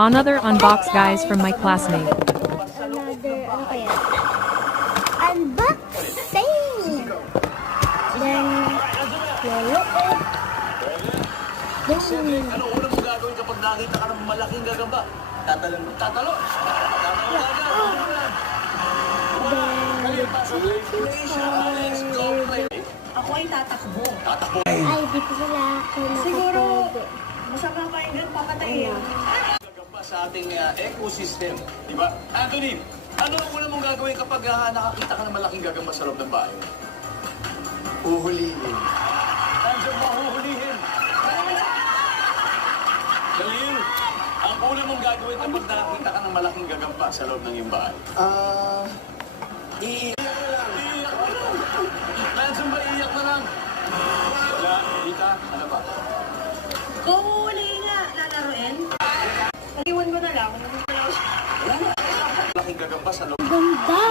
Another unbox guys from my classmate. Another, ano kaya? Unboxing! Then, lolo eh. Then, Ano una mo gagawin kapag nakita ka ng malaking gagamba? Tatalon mo. Tatalon! Tatalon ka na! Let's go play! Ako ay tatakbo. Tatakbo! ay, di ko pala ako Siguro, nakapwede. masama pa yung ganun papatayin. Gagamba sa ating ecosystem. Di ba? Anthony, ano ang una mong gagawin kapag nakakita ka ng malaking gagamba sa loob ng bahay? Huhulihin. Nandiyan mo huhulihin. Khalil, ang una mong gagawin kapag nakakita ka ng malaking gagamba sa loob ng iyong bahay? Iiyak na lang. Iiyak na lang. Nandiyan ba iiyak na lang? Wala. Rita, ano ba? Kung huli nga, lalaroin. Pag-iwan ko na lang. Malaking gagamba sa loob. Ganda!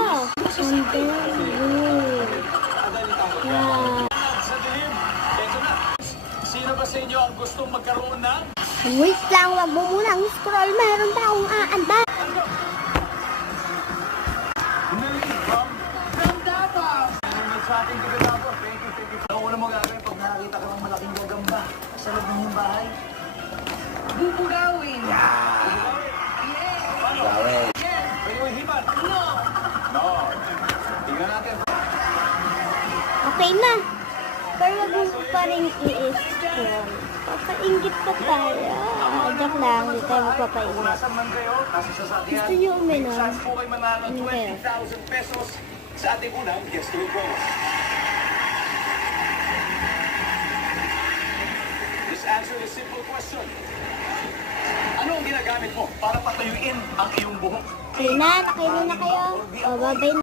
Wow. Sa dilim, eto na. Sino ba sa inyo ang gustong magkaroon ng... Wait lang, wag mo munang scroll. Meron pa akong aanda. From Davao! Sa ating Davao, thank you, thank you. Ano una mo gagawin pag nakakita ka ng malaking gagamba sa loob ng iyong bahay? Bubugawin. Ano? Yes! Pwede mo ihipan? No! No! Tingnan natin. Okay na. Pero wag mo pa rin i-scroll. Papainggit ka tayo. Joke lang, hindi tayo magpapainggit. Punasan man kayo, nasa sasakyan. Gusto niyo uminom? Chance po kayo manalo ng Hindi. 20,000 pesos sa ating unang guest to bonus. This answer is simple question. Ano ang ginagamit mo para patayuin ang iyong buhok? Okay na, nakainin na kayo. O, babay na.